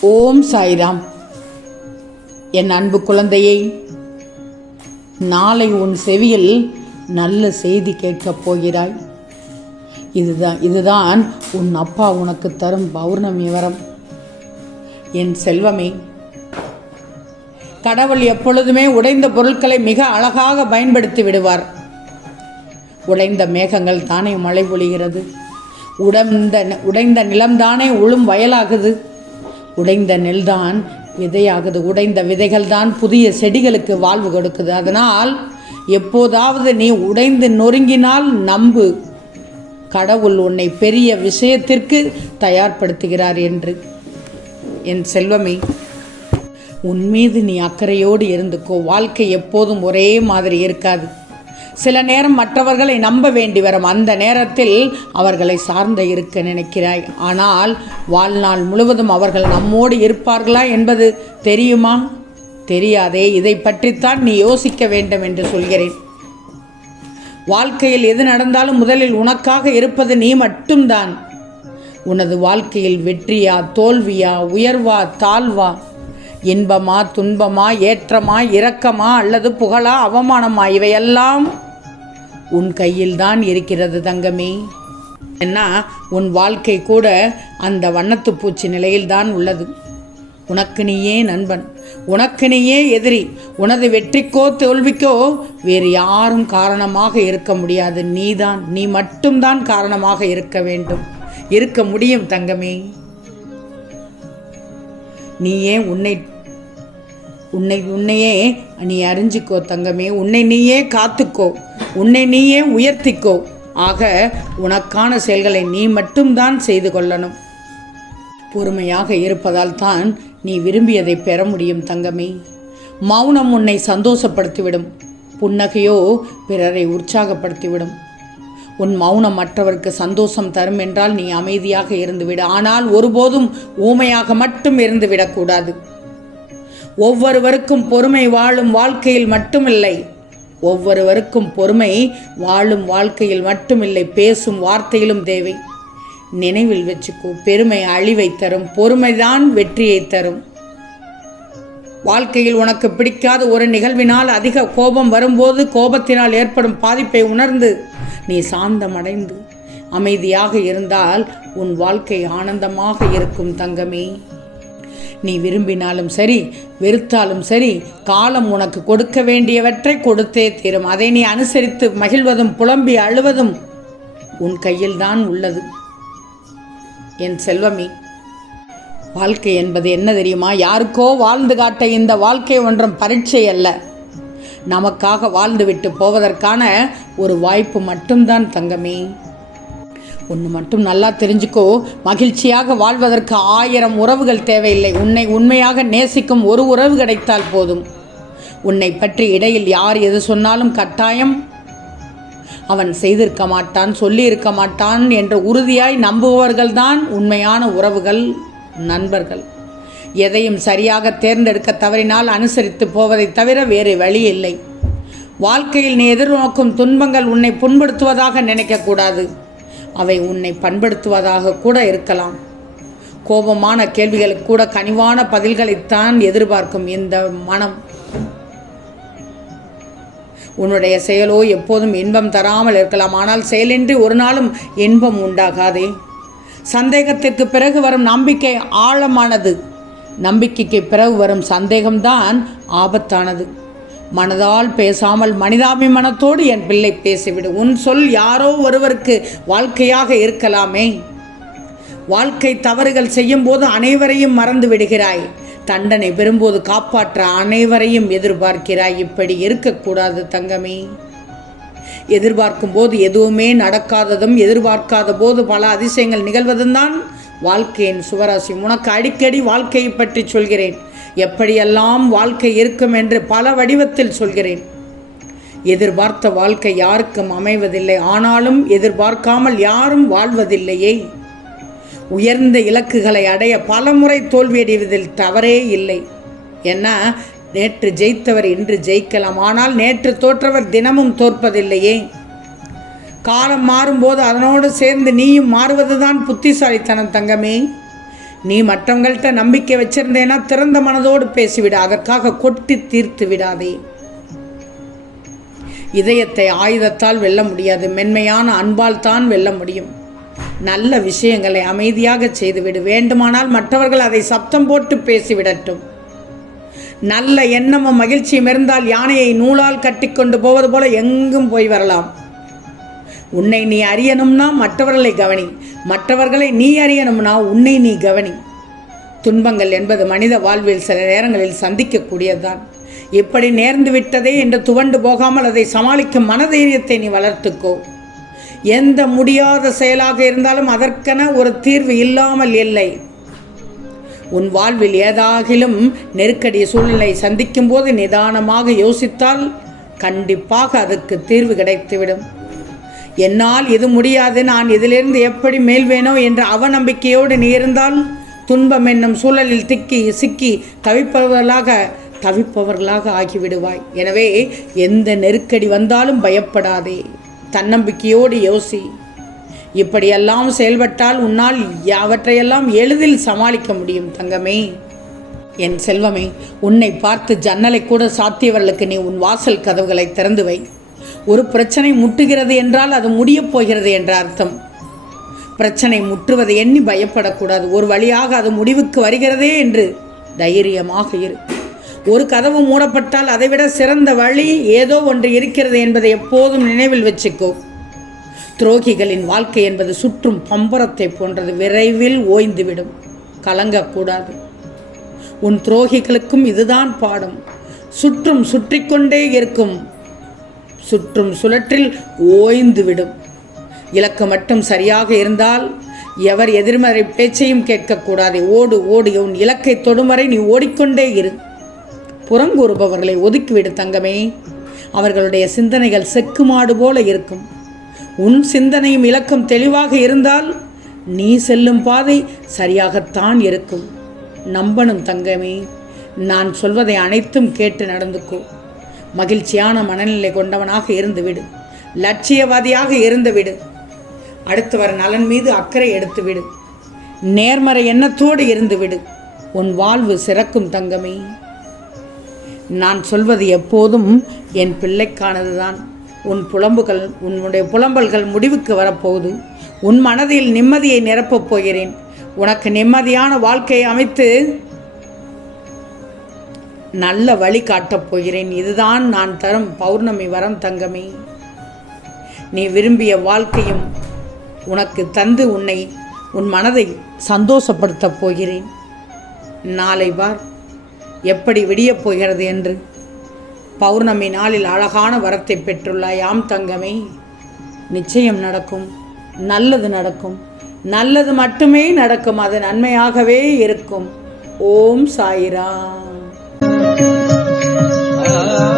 ஓம் சாய்ராம். என் அன்பு குழந்தையை நாளை உன் செவியில் நல்ல செய்தி கேட்கப் போகிறாய். இதுதான் இதுதான் உன் அப்பா உனக்கு தரும் பௌர்ணமி வரம் என் செல்வமே கடவுள் எப்பொழுதுமே உடைந்த பொருட்களை மிக அழகாக பயன்படுத்தி விடுவார். உடைந்த மேகங்கள் தானே மழை பொழிகிறது. உடைந்த உடைந்த நிலம்தானே உளும் வயலாகுது. உடைந்த நெல்தான் விதையாகுது. உடைந்த விதைகள் தான் புதிய செடிகளுக்கு வாழ்வு கொடுக்குது. அதனால் எப்போதாவது நீ உடைந்து நொறுங்கினால் நம்பு. கடவுள் உன்னை பெரிய விஷயத்திற்கு தயார்படுத்துகிறார் என்று. என் செல்வமே உன் மீது நீ அக்கறையோடு இருந்துக்கோ. வாழ்க்கை எப்போதும் ஒரே மாதிரி இருக்காது. சில நேரம் மற்றவர்களை நம்ப வேண்டி வரும். அந்த நேரத்தில் அவர்களை சார்ந்த இருக்க நினைக்கிறாய். ஆனால் வாழ்நாள் முழுவதும் அவர்கள் நம்மோடு இருப்பார்களா என்பது தெரியுமா? தெரியாதே. இதை பற்றித்தான் நீ யோசிக்க வேண்டும் என்று சொல்கிறேன். வாழ்க்கையில் எது நடந்தாலும் முதலில் உனக்காக இருப்பது நீ மட்டும்தான். உனது வாழ்க்கையில் வெற்றியா தோல்வியா உயர்வா தாழ்வா? இன்பமா துன்பமா ஏற்றமா இரக்கமா அல்லது புகழா அவமானமா? இவையெல்லாம் உன் கையில்தான் இருக்கிறது தங்கமே. என்ன உன் வாழ்க்கை கூட அந்த வண்ணத்து பூச்சி நிலையில்தான் உள்ளது. உனக்கு நீயே நண்பன். உனக்கு நீயே எதிரி. உனது வெற்றிக்கோ தோல்விக்கோ வேறு யாரும் காரணமாக இருக்க முடியாது. நீதான் நீ மட்டும்தான் காரணமாக இருக்க வேண்டும். இருக்க முடியும் தங்கமே. நீயே உன்னை உன்னை உன்னையே நீ அறிஞ்சிக்கோ தங்கமே. உன்னை நீயே காத்துக்கோ. உன்னை நீயே உயர்த்திக்கோ. ஆக உனக்கான செயல்களை நீ மட்டும்தான் செய்து கொள்ளணும். பொறுமையாக இருப்பதால் தான் நீ விரும்பியதை பெற முடியும் தங்கமே. மௌனம் உன்னை சந்தோஷப்படுத்திவிடும். புன்னகையோ பிறரை உற்சாகப்படுத்திவிடும். உன் மௌனம் மற்றவருக்கு சந்தோஷம் தரும் என்றால் நீ அமைதியாக இருந்துவிடு. ஆனால் ஒருபோதும் ஊமையாக மட்டும் இருந்து விடக்கூடாது ஒவ்வொருவருக்கும் பொறுமை வாழும் வாழ்க்கையில் மட்டுமில்லை. ஒவ்வொருவருக்கும் பொறுமை வாழும் வாழ்க்கையில் மட்டுமில்லை. பேசும் வார்த்தையிலும் தேவை. நினைவில் வச்சுக்கோ பெருமை அழிவை தரும் பொறுமைதான் வெற்றியை தரும். வாழ்க்கையில் உனக்கு பிடிக்காத ஒரு நிகழ்வினால் அதிக கோபம் வரும்போது கோபத்தினால் ஏற்படும் பாதிப்பை உணர்ந்து நீ சாந்தமடைந்து அமைதியாக இருந்தால் உன் வாழ்க்கை ஆனந்தமாக இருக்கும் தங்கமே. நீ விரும்பினாலும் சரி வெறுத்தாலும் சரி காலம் உனக்கு கொடுக்க வேண்டியவற்றை கொடுத்தே தீரும். அதை நீ அனுசரித்து மகிழ்வதும் புலம்பி அழுவதும் உன் கையில்தான் உள்ளது. என் செல்வமே வாழ்க்கை என்பது என்ன தெரியுமா? யாருக்கோ வாழ்ந்து காட்ட இந்த வாழ்க்கை ஒன்றும் பரீட்சை அல்ல. நமக்காக வாழ்ந்துவிட்டு போவதற்கான ஒரு வாய்ப்பு மட்டும்தான் தங்கமே. ஒன்று மட்டும் நல்லா தெரிஞ்சுக்கோ. மகிழ்ச்சியாக வாழ்வதற்கு ஆயிரம் உறவுகள் தேவையில்லை. உன்னை உண்மையாக நேசிக்கும் ஒரு உறவு கிடைத்தால் போதும். உன்னை பற்றி இடையில் யார் எது சொன்னாலும் கட்டாயம் அவன் செய்திருக்க மாட்டான் சொல்லியிருக்க மாட்டான் என்று உறுதியாய் நம்புபவர்கள்தான் உண்மையான உறவுகள் நண்பர்கள். எதையும் சரியாக தேர்ந்தெடுக்க தவறினால் அனுசரித்து போவதைத் தவிர வேறு வழி இல்லை. வாழ்க்கையில் நீ எதிர்நோக்கும் துன்பங்கள் உன்னை புண்படுத்துவதாக நினைக்கக்கூடாது அவை உன்னை பண்படுத்துவதாக கூட இருக்கலாம். கோபமான கேள்விகளுக்கு கூட கனிவான பதில்களைத்தான் எதிர்பார்க்கும் இந்த மனம். உன்னுடைய செயலோ எப்போதும் இன்பம் தராமல் இருக்கலாம். ஆனால் செயலின்றி ஒரு நாளும் இன்பம் உண்டாகாதே. சந்தேகத்திற்கு பிறகு வரும் நம்பிக்கை ஆழமானது. நம்பிக்கைக்கு பிறகு வரும் சந்தேகம்தான் ஆபத்தானது. மனதால் பேசாமல் மனிதாபிமானத்தோடு என் பிள்ளை பேசிவிடு. உன் சொல் யாரோ ஒருவருக்கு வாழ்க்கையாக இருக்கலாமே. வாழ்க்கை தவறுகள் செய்யும்போது அனைவரையும் மறந்து விடுகிறாய். தண்டனை பெறும்போது காப்பாற்ற அனைவரையும் எதிர்பார்க்கிறாய். இப்படி இருக்கக்கூடாது தங்கமே. எதிர்பார்க்கும் போது எதுவுமே நடக்காததும் எதிர்பார்க்காத போது பல அதிசயங்கள் நிகழ்வதும் தான் வாழ்க்கையின் சுவராசி. உனக்கு அடிக்கடி வாழ்க்கையை பற்றி சொல்கிறேன். எப்படியெல்லாம் வாழ்க்கை இருக்கும் என்று பல வடிவத்தில் சொல்கிறேன். எதிர்பார்த்த வாழ்க்கை யாருக்கும் அமைவதில்லை. ஆனாலும் எதிர்பார்க்காமல் யாரும் வாழ்வதில்லையே. உயர்ந்த இலக்குகளை அடைய பல முறை தோல்வியடைவதில் தவறே இல்லை. ஏன்னா நேற்று ஜெயித்தவர் இன்று ஜெயிக்கலாம். ஆனால் நேற்று தோற்றவர் தினமும் தோற்பதில்லையே. காலம் மாறும்போது அதனோடு சேர்ந்து நீயும் மாறுவதுதான் புத்திசாலித்தனம் தங்கமே. நீ மற்றவங்கள்ட்ட நம்பிக்கை வச்சிருந்தேன்னா திறந்த மனதோடு பேசிவிடு அதற்காக கொட்டி தீர்த்து விடாதே. இதயத்தை ஆயுதத்தால் வெல்ல முடியாது மென்மையான அன்பால் தான் வெல்ல முடியும். நல்ல விஷயங்களை அமைதியாக செய்துவிடு வேண்டுமானால் மற்றவர்கள் அதை சப்தம் போட்டு பேசிவிடட்டும். நல்ல எண்ணமும் மகிழ்ச்சியும் இருந்தால் யானையை நூலால் கட்டிக்கொண்டு போவது போல எங்கும் போய் வரலாம். உன்னை நீ அறியணும்னா மற்றவர்களை கவனி. மற்றவர்களை நீ அறியணும்னா உன்னை நீ கவனி. துன்பங்கள் என்பது மனித வாழ்வில் சில நேரங்களில் சந்திக்கக்கூடியதுதான். இப்படி நேர்ந்து விட்டதே என்று துவண்டு போகாமல் அதை சமாளிக்கும் மனதைரியத்தை நீ வளர்த்துக்கோ. எந்த முடியாத செயலாக இருந்தாலும் அதற்கென ஒரு தீர்வு இல்லாமல் இல்லை. உன் வாழ்வில் ஏதாகிலும் நெருக்கடி சூழ்நிலை சந்திக்கும் போது நிதானமாக யோசித்தால் கண்டிப்பாக அதுக்கு தீர்வு கிடைத்துவிடும். என்னால் இது முடியாது. நான் இதிலிருந்து எப்படி மேல்வேனோ என்ற அவநம்பிக்கையோடு நீ இருந்தால் துன்பம் என்னும் சூழலில் திக்கி சிக்கி தவிப்பவர்களாக தவிப்பவர்களாக ஆகிவிடுவாய். எனவே எந்த நெருக்கடி வந்தாலும் பயப்படாதே. தன்னம்பிக்கையோடு யோசி. இப்படியெல்லாம் செயல்பட்டால் உன்னால் அவற்றையெல்லாம் எளிதில் சமாளிக்க முடியும் தங்கமே. என் செல்வமே உன்னை பார்த்து ஜன்னலை கூட சாத்தியவர்களுக்கு நீ உன் வாசல் கதவுகளை திறந்து வை. ஒரு பிரச்சனை முட்டுகிறது என்றால் அது முடியப் போகிறது என்ற அர்த்தம். பிரச்சனை முற்றுவதை எண்ணி பயப்படக்கூடாது. ஒரு வழியாக அது முடிவுக்கு வருகிறதே என்று தைரியமாக இரு. ஒரு கதவு மூடப்பட்டால் அதைவிட சிறந்த வழி ஏதோ ஒன்று இருக்கிறது என்பதை எப்போதும் நினைவில் வச்சுக்கோ. துரோகிகளின் வாழ்க்கை என்பது சுற்றும் பம்பரத்தை போன்றது. விரைவில் ஓய்ந்துவிடும். கலங்கக்கூடாது. உன் துரோகிகளுக்கும் இதுதான் பாடம். சுற்றும் சுற்றிக்கொண்டே இருக்கும். சுற்றும் சுழற்றில் ஓய்ந்துவிடும். இலக்கு மட்டும் சரியாக இருந்தால் எவர் எதிர்மறை பேச்சையும் கேட்கக்கூடாது. ஓடு ஓடு உன் இலக்கை தொடும் வரை நீ ஓடிக்கொண்டே இரு. புறங்கூறுபவர்களை ஒதுக்கிவிடு தங்கமே. அவர்களுடைய சிந்தனைகள் செக்கு மாடு போல இருக்கும். உன் சிந்தனையும் இலக்கம் தெளிவாக இருந்தால் நீ செல்லும் பாதை சரியாகத்தான் இருக்கும். நம்பணும் தங்கமே. நான் சொல்வதை அனைத்தும் கேட்டு நடந்துக்கோ. மகிழ்ச்சியான மனநிலை கொண்டவனாக இருந்துவிடு. லட்சியவாதியாக இருந்துவிடு. அடுத்தவர் நலன் மீது அக்கறை எடுத்துவிடு. நேர்மறை எண்ணத்தோடு இருந்துவிடு. உன் வாழ்வு சிறக்கும் தங்கமே. நான் சொல்வது எப்போதும் என் பிள்ளைக்கானதுதான். உன் புலம்புகள் உன்னுடைய புலம்பல்கள் முடிவுக்கு வரப்போகுது. உன் மனதில் நிம்மதியை நிரப்பப் போகிறேன். உனக்கு நிம்மதியான வாழ்க்கையை அமைத்து நல்ல வழி காட்டப் போகிறேன். இதுதான் நான் தரும் பௌர்ணமி வரம் தங்கமே. நீ விரும்பிய வாழ்க்கையும் உனக்கு தந்து உன்னை உன் மனதை சந்தோஷப்படுத்தப் போகிறேன். நாளை பார் எப்படி விடியப் போகிறது என்று. பௌர்ணமி நாளில் அழகான வரத்தை பெற்றுள்ளாய். ஆம் தங்கமே நிச்சயம் நடக்கும். நல்லது நடக்கும். நல்லது மட்டுமே நடக்கும். அது நன்மையாகவே இருக்கும். ஓம் சாயிராம். love.